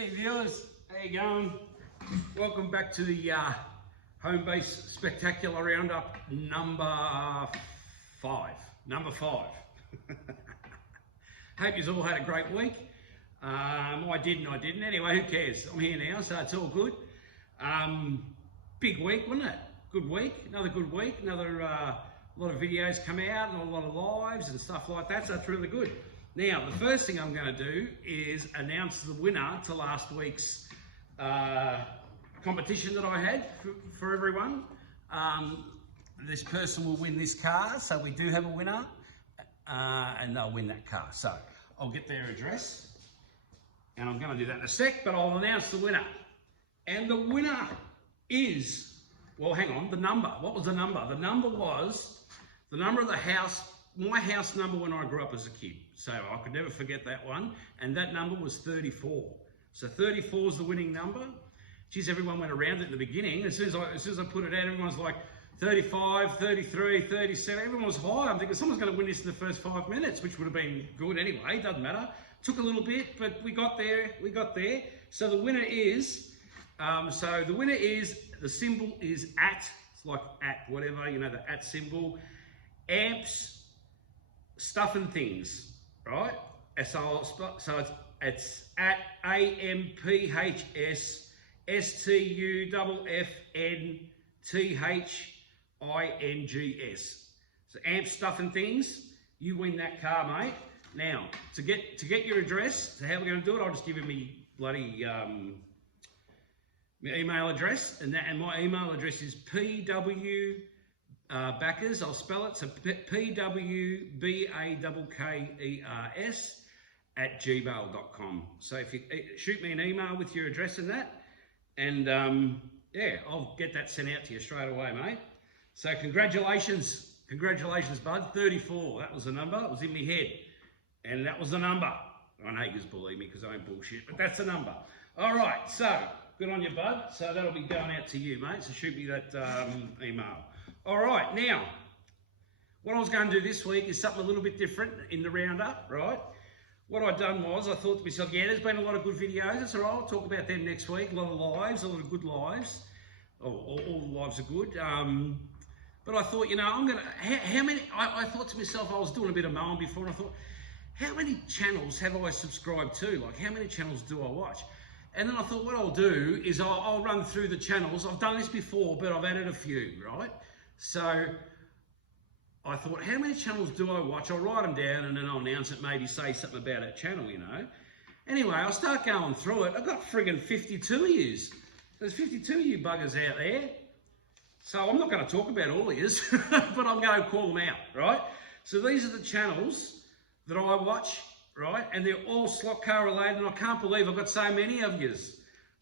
Hey viewers, how you going? Welcome back to the home base spectacular roundup number 5. Hope you all had a great week. I didn't. Anyway, who cares? I'm here now, so it's all good. Big week, wasn't it? Good week, another good week. Another lot of videos come out and a lot of lives and stuff like that, so it's really good. Now, the first thing I'm going to do is announce the winner to last week's competition that I had for everyone. This person will win this car, so we do have a winner, and they'll win that car. So I'll get their address, and I'm going to do that in a sec, but I'll announce the winner. And the winner is, well, hang on, the number. What was the number? The number was the number of the house, my house number when I grew up as a kid. So I could never forget that one. And that number was 34. So 34 is the winning number. Geez, everyone went around it in the beginning. As soon as I put it out, everyone's like 35, 33, 37. Everyone was high. I'm thinking someone's going to win this in the first 5 minutes, which would have been good anyway. Doesn't matter. Took a little bit, but we got there. So the winner is, the symbol is at. It's like at whatever, you know, the at symbol. Amps, stuff and things, right? So it's at AMPHSSTUFFNTHINGS. So amp, stuff and things. You win that car, mate. Now, to get your address, so how we're going to do it, I'll just give you me bloody my email address, and my email address is PW Backers, I'll spell it, so PWBAKKERS@gmail.com. So if you shoot me an email with your address and that, and yeah, I'll get that sent out to you straight away, mate. So congratulations, bud. 34, that was the number, it was in my head, and that was the number. I know you just believe me because I ain't bullshit, but that's the number. All right, so good on you, bud. So that'll be going out to you, mate, so shoot me that email. All right, now, what I was going to do this week is something a little bit different in the roundup, right? What I'd done was, I thought to myself, yeah, there's been a lot of good videos, that's all right, I'll talk about them next week, a lot of lives, a lot of good lives. All the lives are good. But I thought, you know, I thought to myself, I was doing a bit of mowing before, and I thought, how many channels have I subscribed to? Like, how many channels do I watch? And then I thought, what I'll do is I'll run through the channels. I've done this before, but I've added a few, right? So I thought, how many channels do I watch? I'll write them down and then I'll announce it, maybe say something about that channel, you know. Anyway, I'll start going through it. I've got friggin' 52 of yous. There's 52 of you buggers out there. So I'm not going to talk about all of yous, but I'm going to call them out, right? So these are the channels that I watch, right? And they're all slot car related, and I can't believe I've got so many of yous.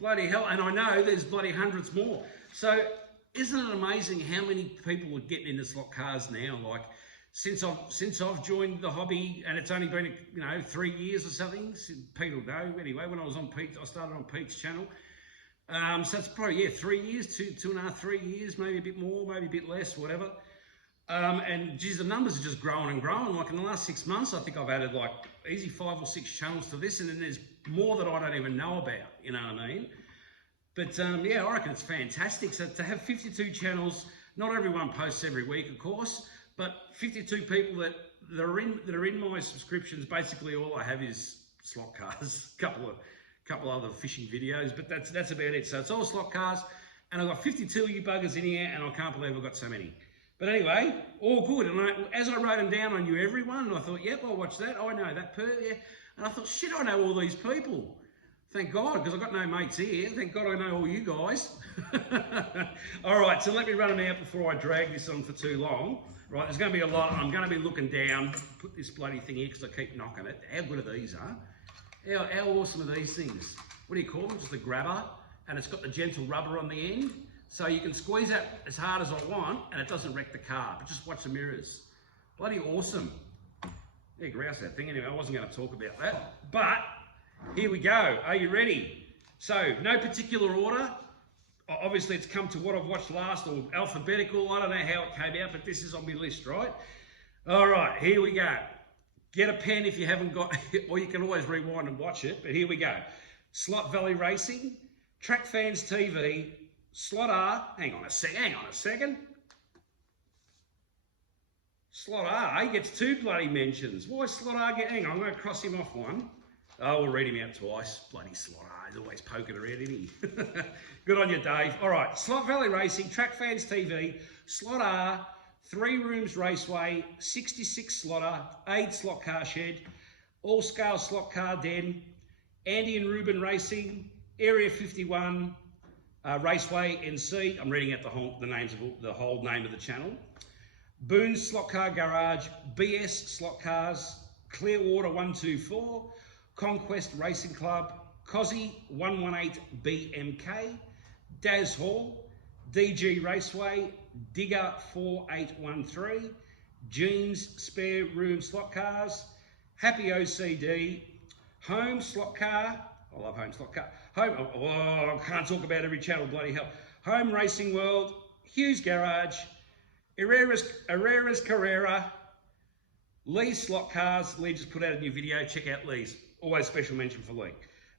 Bloody hell, and I know there's bloody hundreds more. So isn't it amazing how many people are getting into slot cars now? Like, since I've joined the hobby, and it's only been, you know, 3 years or something. Pete will know. Anyway, when I was on Pete, I started on Pete's channel. So it's probably, yeah, 3 years, two and a half, 3 years, maybe a bit more, maybe a bit less, whatever. And geez, the numbers are just growing and growing. Like in the last 6 months, I think I've added like easy 5 or 6 channels to this, and then there's more that I don't even know about, you know what I mean? But yeah, I reckon it's fantastic. So to have 52 channels, not everyone posts every week, of course, but 52 people that are in my subscriptions. Basically, all I have is slot cars, couple other fishing videos, but that's about it. So it's all slot cars, and I've got 52 of you buggers in here, and I can't believe I've got so many. But anyway, all good. And as I wrote them down, I knew everyone, and I thought, yep, I'll watch that. I know that yeah. And I thought, shit, I know all these people. Thank God, because I've got no mates here. Thank God I know all you guys. All right, so let me run them out before I drag this on for too long. Right, there's going to be a lot. I'm going to be looking down. Put this bloody thing here because I keep knocking it. How good are these, huh? How awesome are these things? What do you call them? Just a grabber, and it's got the gentle rubber on the end. So you can squeeze out as hard as I want, and it doesn't wreck the car. But just watch the mirrors. Bloody awesome. Yeah, grouse that thing. Anyway, I wasn't going to talk about that. But here we go. Are you ready? So, no particular order. Obviously, it's come to what I've watched last, or alphabetical. I don't know how it came out, but this is on my list, right? All right, here we go. Get a pen if you haven't got, or you can always rewind and watch it, but here we go. Slot Valley Racing, Track Fans TV, Slot R, hang on a second. Slot R, he gets 2 bloody mentions. Why Slot R get, hang on, I'm going to cross him off one. Oh, we'll read him out twice. Bloody Slot R, he's always poking around, isn't he? Good on you, Dave. All right, Slot Valley Racing, Track Fans TV, Slot R, 3 Rooms Raceway, 66 Slotter, 8 Slot Car Shed, All Scale Slot Car Den, Andy and Ruben Racing, Area 51 Raceway NC. I'm reading out the whole name of the channel. Boone's Slot Car Garage, BS Slot Cars, Clearwater 124, Conquest Racing Club, Cozzy 118 BMK, Daz Hall, DG Raceway, Digger 4813, Jeans Spare Room Slot Cars, Happy OCD, Home Slot Car, I love Home Slot Car, I can't talk about every channel, bloody hell, Home Racing World, Hughes Garage, Herrera's Carrera, Lee's Slot Cars. Lee just put out a new video. Check out Lee's. Always special mention for Lee.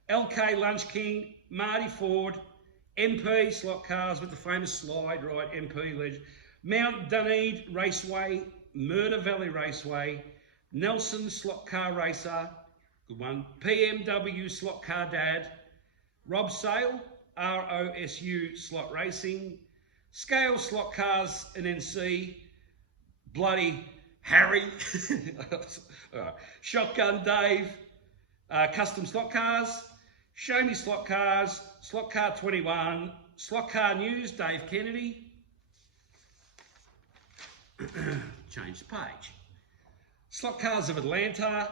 LK Lunch King, Marty Ford, MP Slot Cars with the famous slide, right? MP legend. Mount Dunedin Raceway, Murder Valley Raceway, Nelson Slot Car Racer, good one. PMW Slot Car Dad, Rob Sale, ROSU Slot Racing, Scale Slot Cars and NC, Bloody Harry, right. Shotgun Dave, Custom Slot Cars, Show Me Slot Cars, Slot Car 21, Slot Car News, Dave Kennedy. Change the page. Slot Cars of Atlanta,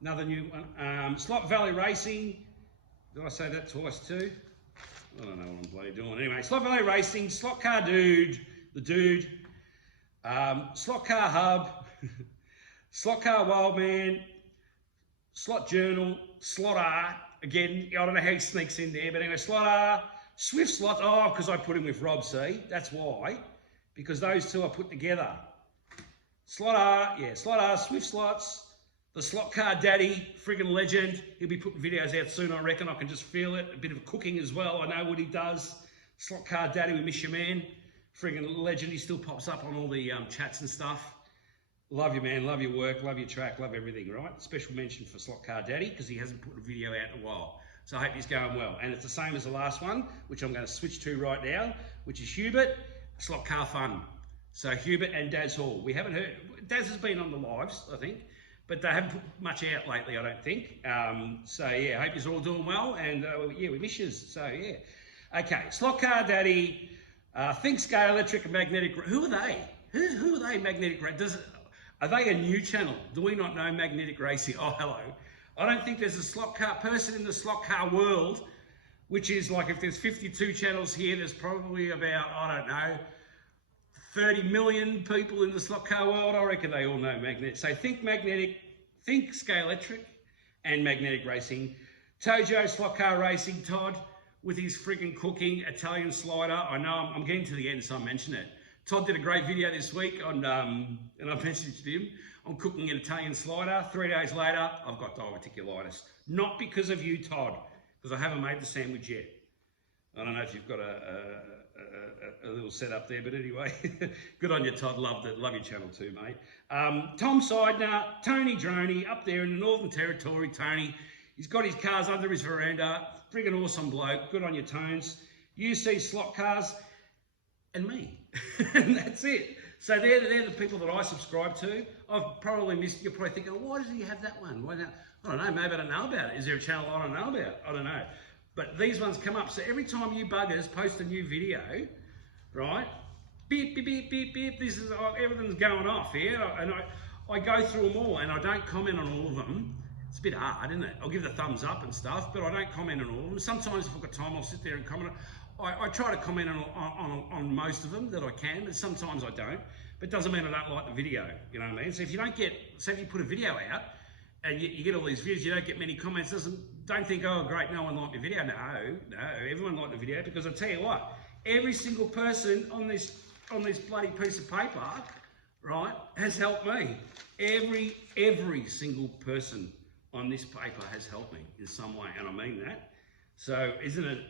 another new one. Slot Valley Racing, did I say that twice too? I don't know what I'm bloody doing. Anyway, Slot Valley Racing, Slot Car Dude, the Dude, Slot Car Hub, Slot Car Wildman, Slot Journal, Slot R, again, I don't know how he sneaks in there, but anyway, Slot R, Swift Slot, oh, because I put him with Rob, see, that's why, because those two are put together. Slot R, yeah, Slot R, Swift Slots, the Slot Car Daddy, friggin' legend. He'll be putting videos out soon, I reckon. I can just feel it. A bit of cooking as well. I know what he does. Slot Car Daddy, we miss you, man. Friggin' legend. He still pops up on all the chats and stuff. Love you, man. Love your work. Love your track. Love everything, right? Special mention for Slot Car Daddy because he hasn't put a video out in a while. So I hope he's going well. And it's the same as the last one, which I'm going to switch to right now, which is Hubert, Slot Car Fun. So Hubert and Daz Hall. We haven't heard... Daz has been on the lives, I think. But they haven't put much out lately, I don't think. So, yeah, I hope you're all doing well. And, yeah, we miss you. So, yeah. Okay, Slot Car Daddy, Think Scale Electric and Magnetic... Who are they? Who are they, Magnetic... Are they a new channel? Do we not know Magnetic Racing? Oh, hello. I don't think there's a slot car person in the slot car world, which is like if there's 52 channels here, there's probably about, I don't know, 30 million people in the slot car world. I reckon they all know Magnetic. So Think Magnetic, Think Scale Electric and Magnetic Racing. Tojo Slot Car Racing, Todd, with his friggin' cooking Italian slider. I know I'm getting to the end, so I mention it. Todd did a great video this week on, and I messaged him on cooking an Italian slider. 3 days later, I've got diverticulitis. Not because of you, Todd, because I haven't made the sandwich yet. I don't know if you've got a little setup there, but anyway, good on you, Todd. Loved it. Love your channel too, mate. Tom Seidner, Tony Droney, up there in the Northern Territory. Tony, he's got his cars under his veranda. Friggin' awesome bloke. Good on your Tones. UC Slot Cars, and me. And that's it. So they're the people that I subscribe to. I've probably missed, you're probably thinking, why does he have that one? Why not? I don't know, maybe I don't know about it. Is there a channel I don't know about? I don't know. But these ones come up. So every time you buggers post a new video, right, beep, beep, beep, beep, beep, this is, everything's going off here. And I go through them all and I don't comment on all of them. It's a bit hard, isn't it? I'll give the thumbs up and stuff, but I don't comment on all of them. Sometimes if I've got time, I'll sit there and comment. I try to comment on most of them that I can, but sometimes I don't. But it doesn't mean I don't like the video, you know what I mean? So if you don't get, so if you put a video out and you get all these views, you don't get many comments, don't think, oh great, no one liked the video. No, everyone liked the video, because I tell you what, every single person on this bloody piece of paper, right, has helped me. Every single person on this paper has helped me in some way, and I mean that. So isn't it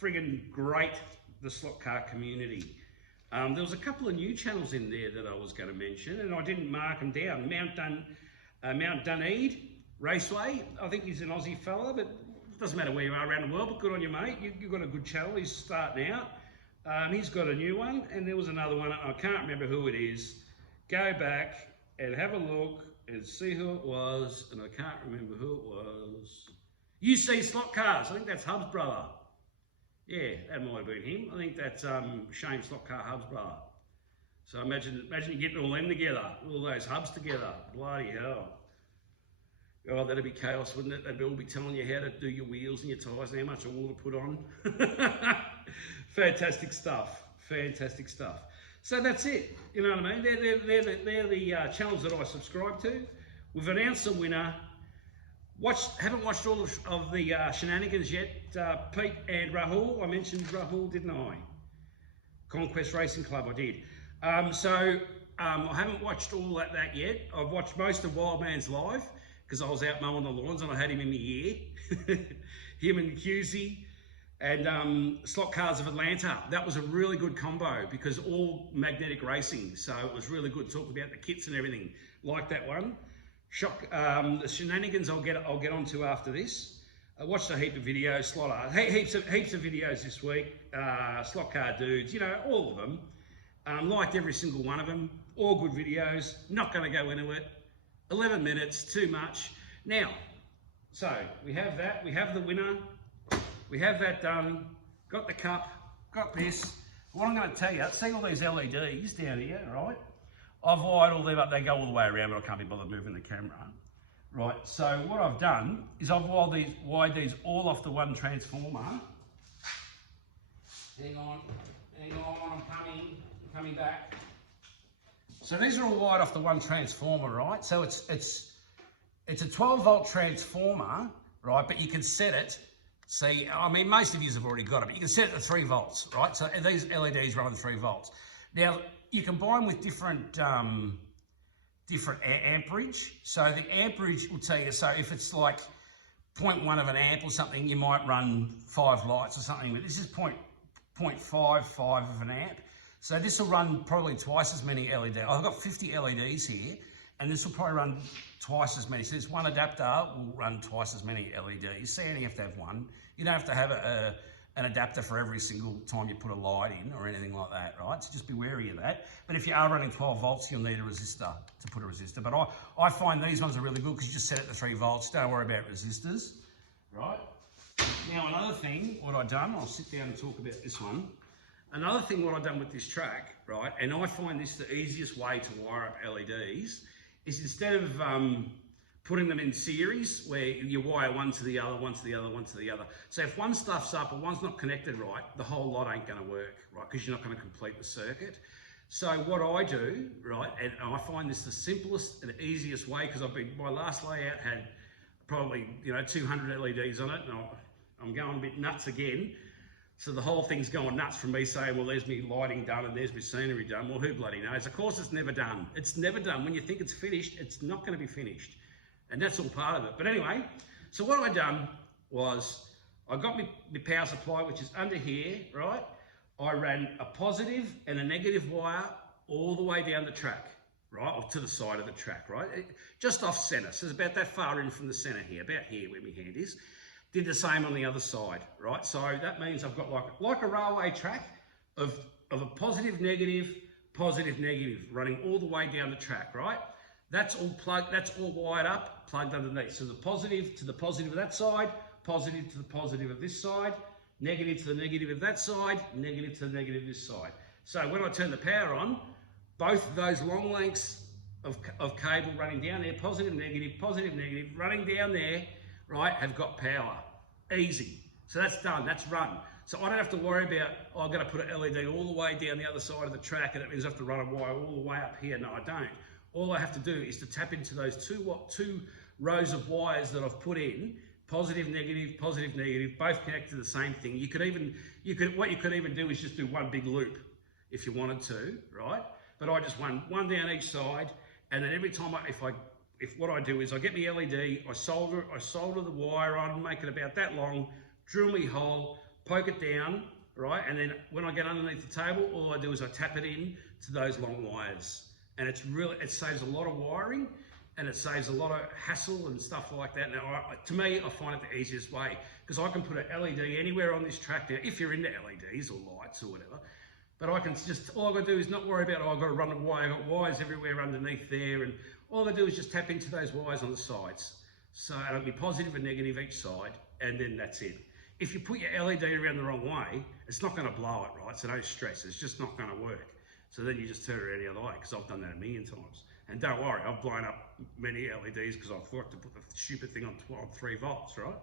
friggin' great, the slot car community? There was a couple of new channels in there that I was going to mention, and I didn't mark them down. Mount Dunedin Raceway, I think he's an Aussie fella, but it doesn't matter where you are around the world, but good on you, mate. You've got a good channel, he's starting out. He's got a new one, and there was another one, I can't remember who it is. Go back and have a look and see who it was, and I can't remember who it was. UC Slot Cars, I think that's Hub's brother. Yeah, that might have been him. I think that's Shane SLOTCAR Hub's brother. So imagine you getting all them together, all those hubs together. Bloody hell. Oh, that'd be chaos, wouldn't it? They'd all be telling you how to do your wheels and your tyres and how much oil to put on. Fantastic stuff. Fantastic stuff. So that's it. You know what I mean? They're the channels that I subscribe to. We've announced the winner. Haven't watched all of the shenanigans yet. Pete and Rahul, I mentioned Rahul, didn't I? Conquest Racing Club, I did. I haven't watched all that yet. I've watched most of Wild Man's live because I was out mowing the lawns and I had him in the ear. Him and Cusey and Slot Cars of Atlanta. That was a really good combo because all magnetic racing. So it was really good talking about the kits and everything. Like that one. The shenanigans I'll get onto after this. I watched a heap of videos, heaps of videos this week. Slot car dudes, you know, all of them. Liked every single one of them. All good videos. Not going to go into it. 11 minutes, too much. Now, so we have that. We have the winner. We have that done. Got the cup. Got this. What I'm going to tell you, see all these LEDs down here, right? I've wired all them up, they go all the way around, but I can't be bothered moving the camera. Right, so what I've done is I've wired these all off the one transformer. Hang on, I'm coming back. So these are all wired off the one transformer, right? So it's a 12 volt transformer, right? But you can set it, see, I mean, most of you have already got it, but you can set it to 3 volts, right? So these LEDs run 3 volts. Now, you can buy them with different amperage. So the amperage will tell you, so if it's like 0.1 of an amp or something, you might run 5 lights or something, but this is 0.55 of an amp. So this will run probably twice as many LEDs. I've got 50 LEDs here, and this will probably run twice as many. So this one adapter will run twice as many LEDs. So you only have to have one. You don't have to have an adapter for every single time you put a light in or anything like that, right? So just be wary of that. But if you are running 12 volts, you'll need a resistor to put a resistor. But I find these ones are really good because you just set it to 3 volts. Don't worry about resistors, right? Now, another thing, what I've done, I'll sit down and talk about this one. Another thing what I've done with this track, right, and I find this the easiest way to wire up LEDs, is instead of putting them in series where you wire one to the other, one to the other, one to the other. So if one stuff's up or one's not connected right, the whole lot ain't going to work, right? Because you're not going to complete the circuit. So what I do, right, and I find this the simplest and easiest way, because my last layout had probably, 200 LEDs on it, and I'm going a bit nuts again. So the whole thing's going nuts from me saying, well, there's me lighting done and there's my scenery done. Well, who bloody knows? Of course it's never done. It's never done. When you think it's finished, it's not going to be finished. And that's all part of it. But anyway, so what I done was I got my power supply, which is under here, right? I ran a positive and a negative wire all the way down the track, right? Or to the side of the track, right? Just off center. So it's about that far in from the center here, about here where my hand is. Did the same on the other side, right? So that means I've got like a railway track of a positive, negative, running all the way down the track, right? That's all plugged, that's all wired up, plugged underneath. So the positive to the positive of that side, positive to the positive of this side, negative to the negative of that side, negative to the negative of this side. So when I turn the power on, both of those long lengths of cable running down there, positive, negative, running down there, right, have got power. Easy. So that's done, that's run. So I don't have to worry about, I've got to put an LED all the way down the other side of the track and it means I have to run a wire all the way up here. No, I don't. All I have to do is to tap into those two rows of wires that I've put in, positive, negative, both connect to the same thing. What you could even do is just do one big loop if you wanted to, right? But I just one down each side, and then every time if what I do is I get my LED, I solder the wire on, make it about that long, drill me hole, poke it down, right? And then when I get underneath the table, all I do is I tap it in to those long wires. And it saves a lot of wiring, and it saves a lot of hassle and stuff like that. Now, to me, I find it the easiest way, because I can put an LED anywhere on this track now, if you're into LEDs or lights or whatever. But I can just, all I've got to do is not worry about, oh, I've got to run a wire, I've got wires everywhere underneath there, and all I do is just tap into those wires on the sides. So it'll be positive and negative each side, and then that's it. If you put your LED around the wrong way, it's not going to blow it, right? So no stress, it's just not going to work. So then you just turn it around the other way, because I've done that a million times. And don't worry, I've blown up many LEDs because I forgot to put the stupid thing on 3 volts, right?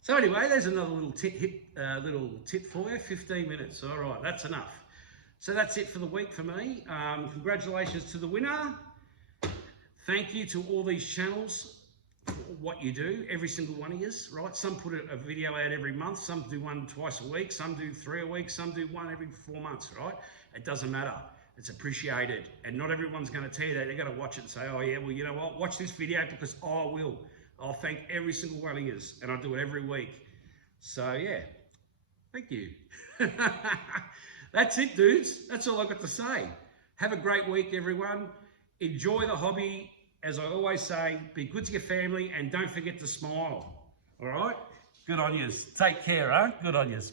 So anyway, there's another little tip for you, 15 minutes. All right, that's enough. So that's it for the week for me. Congratulations to the winner. Thank you to all these channels for what you do, every single one of you, right? Some put a video out every month, some do one twice a week, some do 3 a week, some do one every 4 months, right? It doesn't matter. It's appreciated. And not everyone's going to tell you that. They're going to watch it and say, oh yeah, well, you know what? Watch this video because I will. I'll thank every single one of you, and I do it every week. So yeah, thank you. That's it, dudes. That's all I've got to say. Have a great week, everyone. Enjoy the hobby. As I always say, be good to your family and don't forget to smile. All right? Good on yous. Take care, huh? Good on yous.